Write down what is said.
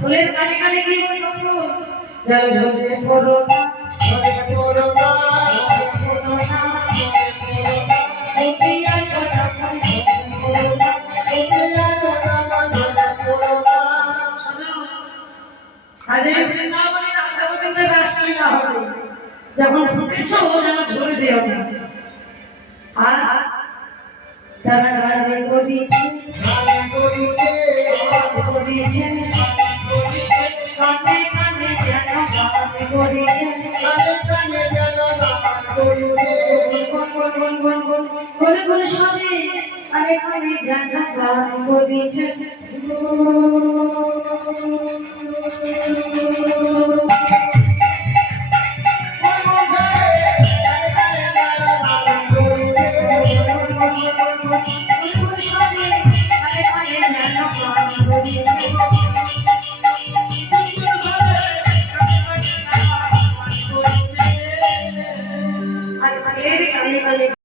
ফুলের কানে কানে কি বলছো জল ঝরে করোনা ঝরে করোনা উঠিয়া ছটা করোনা উঠিয়া ছটা করোনা আজে বৃন্দাবনে রাধাগোবিন্দের রাসলীলা হবে যখন ফুটেছ যেন ঝরে যেও না আর তারা রাজে করিছে কানে কানে যেন গান করিছে কানে যেন গান করিছে গুন গুন গুন গুন গুন সবে কানে কানে যেন গান করিছে